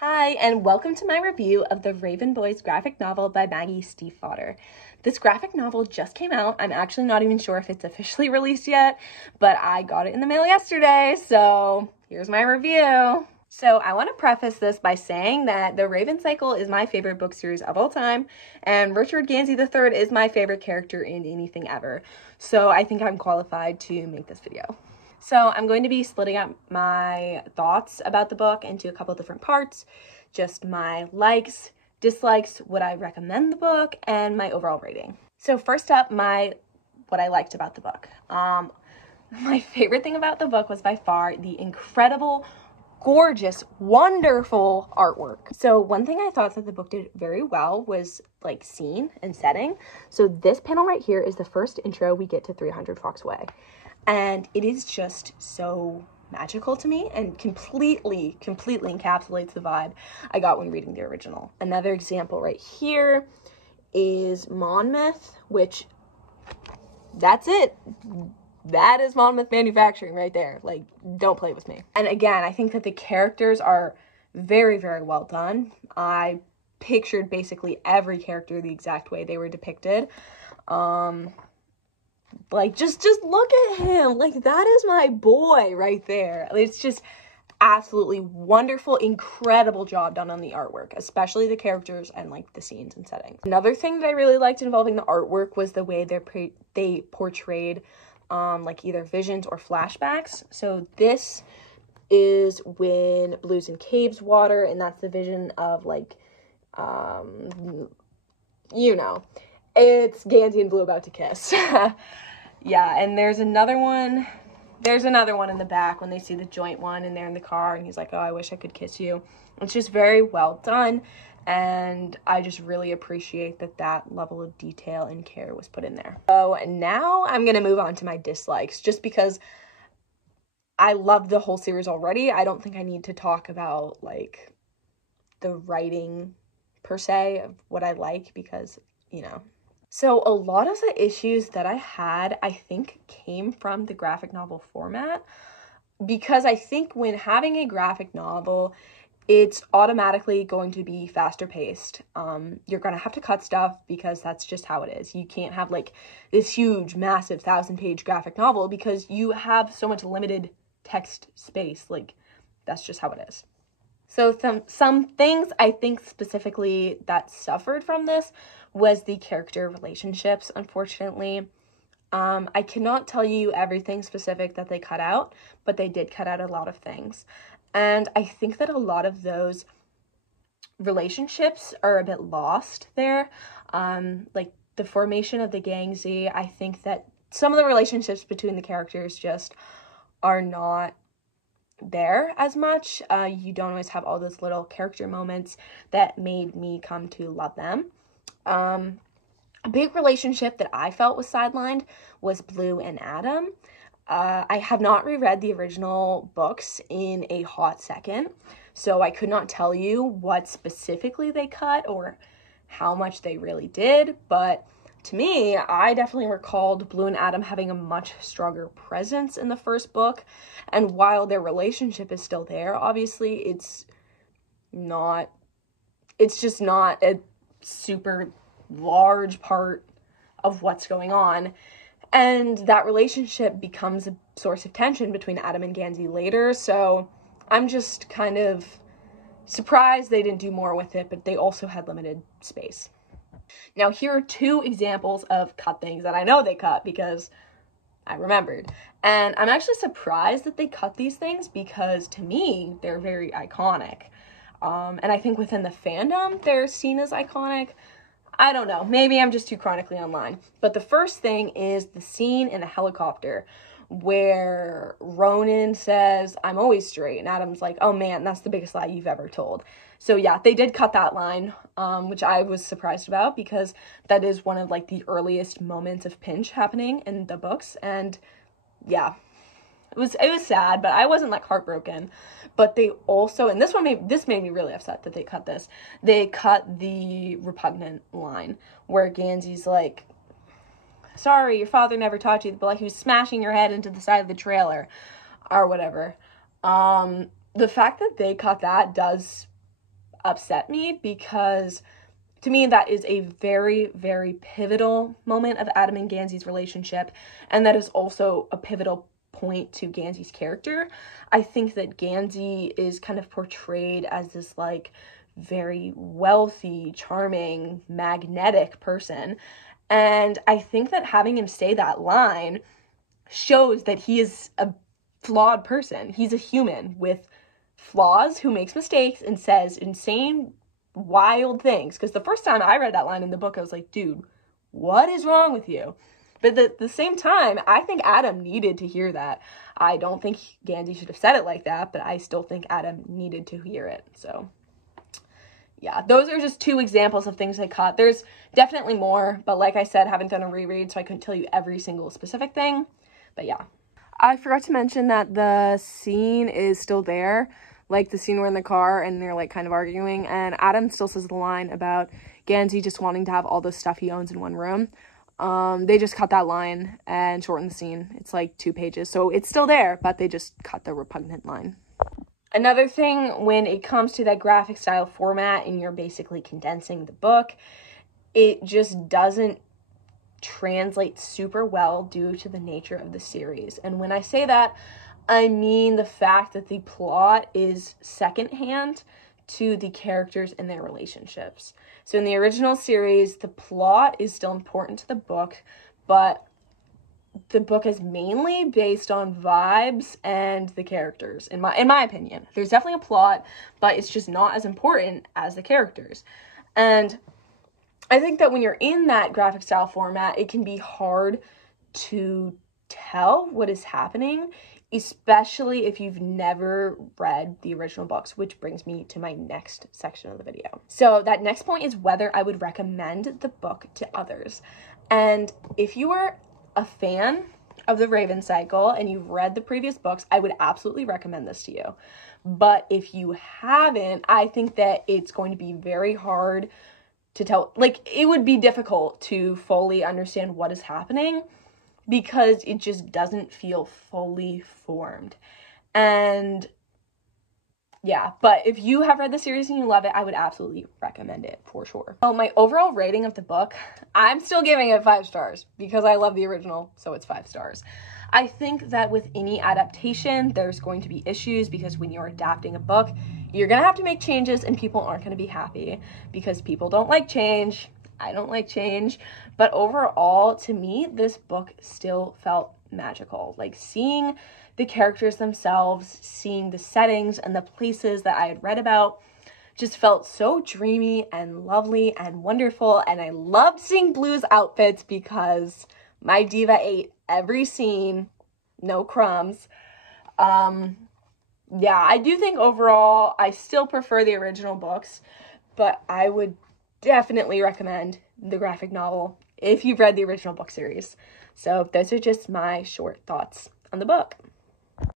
Hi, and welcome to my review of the Raven Boys graphic novel by Maggie Stiefvater. This graphic novel just came out. I'm actually not even sure if it's officially released yet, but I got it in the mail yesterday, so here's my review. So I want to preface this by saying that the Raven Cycle is my favorite book series of all time, and Richard Gansey III is my favorite character in anything ever. So I think I'm qualified to make this video. So I'm going to be splitting up my thoughts about the book into a couple different parts, just my likes, dislikes, would I recommend the book, and my overall rating. So first up, what I liked about the book. My favorite thing about the book was by far the incredible, gorgeous, wonderful artwork. So one thing I thought that the book did very well was like scene and setting. So this panel right here is the first intro we get to 300 Fox Way. And it is just so magical to me and completely encapsulates the vibe I got when reading the original. Another example right here is Monmouth, which, that's it. That is Monmouth Manufacturing right there. Like, don't play with me. And again, I think that the characters are very well done. I pictured basically every character the exact way they were depicted. Like, just look at him. Like, that is my boy right there. It's just absolutely wonderful, incredible job done on the artwork, especially the characters and, like, the scenes and settings. Another thing that I really liked involving the artwork was the way they portrayed, like, either visions or flashbacks. So this is when Blue's in Cave's water, and that's the vision of, like, you know, it's Gansey and Blue about to kiss. Yeah, and there's another one in the back when they see the joint one and they're in the car and he's like, oh, I wish I could kiss you. It's just very well done, and I just really appreciate that level of detail and care was put in there. So now I'm gonna move on to my dislikes, just because I love the whole series already. I don't think I need to talk about, like, the writing per se of what I like, because, you know. So a lot of the issues that I had, I think, came from the graphic novel format, because I think when having a graphic novel, it's automatically going to be faster paced. You're going to have to cut stuff because that's just how it is. You can't have, like, this huge, massive 1,000-page graphic novel because you have so much limited text space. Like, that's just how it is. So some things I think specifically that suffered from this was the character relationships, unfortunately. I cannot tell you everything specific that they cut out, but they did cut out a lot of things. And I think that a lot of those relationships are a bit lost there. Like the formation of the Gansey, I think that some of the relationships between the characters just are not there as much. You don't always have all those little character moments that made me come to love them. A big relationship that I felt was sidelined was Blue and Adam. I have not reread the original books in a hot second, so I could not tell you what specifically they cut or how much they really did, but to me, I definitely recalled Blue and Adam having a much stronger presence in the first book, and while their relationship is still there, obviously, it's just not a super large part of what's going on, and that relationship becomes a source of tension between Adam and Gansey later, so I'm just kind of surprised they didn't do more with it, but they also had limited space. Now, here are two examples of cut things that I know they cut because I remembered. And I'm actually surprised that they cut these things because, to me, they're very iconic. And I think within the fandom, they're seen as iconic. I don't know. Maybe I'm just too chronically online. But the first thing is the scene in the helicopter where Ronan says, I'm always straight. And Adam's like, oh man, that's the biggest lie you've ever told. So yeah, they did cut that line, which I was surprised about because that is one of, like, the earliest moments of Pinch happening in the books. And yeah, it was sad, but I wasn't, like, heartbroken. But they also, and this made me really upset that they cut this. They cut the repugnant line where Gansey's like, sorry, your father never taught you, but, like, he was smashing your head into the side of the trailer or whatever. The fact that they cut that does upset me, because to me that is a very, very pivotal moment of Adam and Ganzi's relationship, and that is also a pivotal point to Ganzi's character. I think that Ganzi is kind of portrayed as this like very wealthy, charming, magnetic person, and I think that having him say that line shows that he is a flawed person. He's a human with flaws who makes mistakes and says insane, wild things. Because the first time I read that line in the book, I was like, dude, what is wrong with you? But at the same time, I think Adam needed to hear that. I don't think Ganzi should have said it like that, but I still think Adam needed to hear it. So yeah, those are just two examples of things I caught. There's definitely more, but like I said, I haven't done a reread, so I couldn't tell you every single specific thing. But yeah. I forgot to mention that the scene is still there, like the scene where in the car and they're like kind of arguing, and Adam still says the line about Ganzi just wanting to have all the stuff he owns in one room. They just cut that line and shortened the scene. It's like 2 pages, so it's still there, but they just cut the repugnant line. Another thing, when it comes to that graphic style format and you're basically condensing the book, it just doesn't translate super well due to the nature of the series. And when I say that, I mean the fact that the plot is secondhand to the characters and their relationships. So in the original series, the plot is still important to the book, but the book is mainly based on vibes and the characters, in my opinion. There's definitely a plot, but it's just not as important as the characters. And I think that when you're in that graphic style format, it can be hard to tell what is happening, especially if you've never read the original books, which brings me to my next section of the video. So that next point is whether I would recommend the book to others. And if you are a fan of the Raven Cycle and you've read the previous books, I would absolutely recommend this to you. But if you haven't, I think that it's going to be very hard to tell, like, it would be difficult to fully understand what is happening because it just doesn't feel fully formed. And yeah, but if you have read the series and you love it, I would absolutely recommend it for sure. So my overall rating of the book, I'm still giving it 5 stars because I love the original, so it's 5 stars. I think that with any adaptation, there's going to be issues because when you're adapting a book, you're gonna have to make changes and people aren't gonna be happy because people don't like change. I don't like change. But overall, to me, this book still felt magical. Like seeing the characters themselves, seeing the settings and the places that I had read about just felt so dreamy and lovely and wonderful. And I loved seeing Blue's outfits because my diva ate every scene, no crumbs. Yeah, I do think overall I still prefer the original books, but I would definitely recommend the graphic novel if you've read the original book series. So those are just my short thoughts on the book.